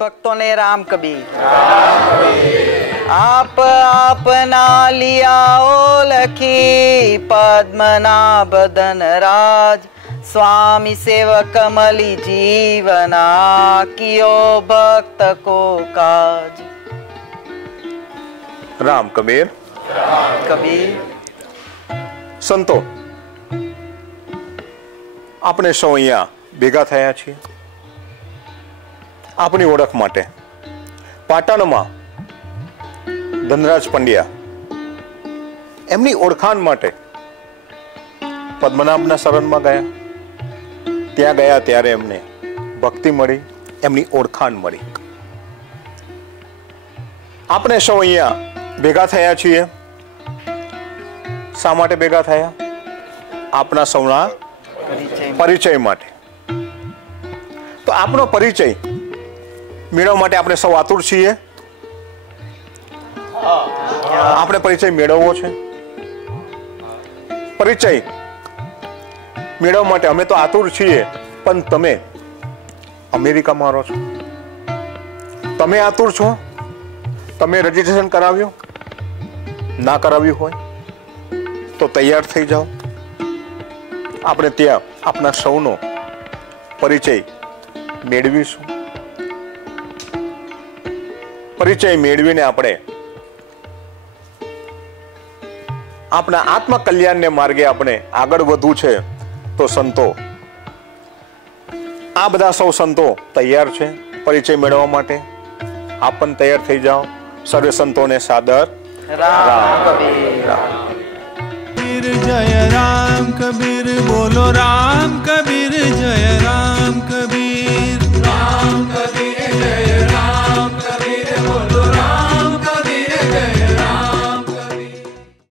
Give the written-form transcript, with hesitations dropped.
भक्तों ने राम कबीर। आप अपना लिया ओ लखी पद्मनाभ बदन राज, स्वामी सेवक कमली जीवना कियो भक्त को काज। राम कबीर। कबीर संतो, આપણે સૌ અહીંયા ભેગા થયા છીએ આપણી ઓળખ માટે। પાટણમાં ધનરાજ પંડ્યા એમની ઓળખાણ માટે પદ્મનાભના શરણમાં ગયા। ત્યાં ગયા ત્યારે એમને ભક્તિ મળી, એમની ઓળખાણ મળી। આપણે સૌ અહીંયા ભેગા થયા છીએ। શા માટે ભેગા થયા? આપના સૌના પરિચય માટે। તો આપનો પરિચય મેળવવા માટે આપણે સૌ આતુર છીએ। આપણે પરિચય મેળવવો છે। પરિચય મેળવવા માટે અમે તો આતુર છીએ, પણ તમે અમેરિકામાં રહો છો, તમે આતુર છો? તમે રજીસ્ટ્રેશન કરાવ્યું? ના કરાવ્યું હોય તો તૈયાર થઈ જાઓ। આપણે ત્યાં આપના સૌનો પરિચય મેળવીશું। પરિચય મેળવીને આપણે આપણા આત્મ કલ્યાણને માર્ગે આપણે આગળ વધવું છે। તો સંતો, આ બધા સૌ સંતો તૈયાર છે પરિચય મેળવવા માટે? આપ પણ તૈયાર થઈ જાઓ। સર્વે સંતોને સાદર રામ કબીર। जय राम कबीर बोलो राम कबीर जय राम।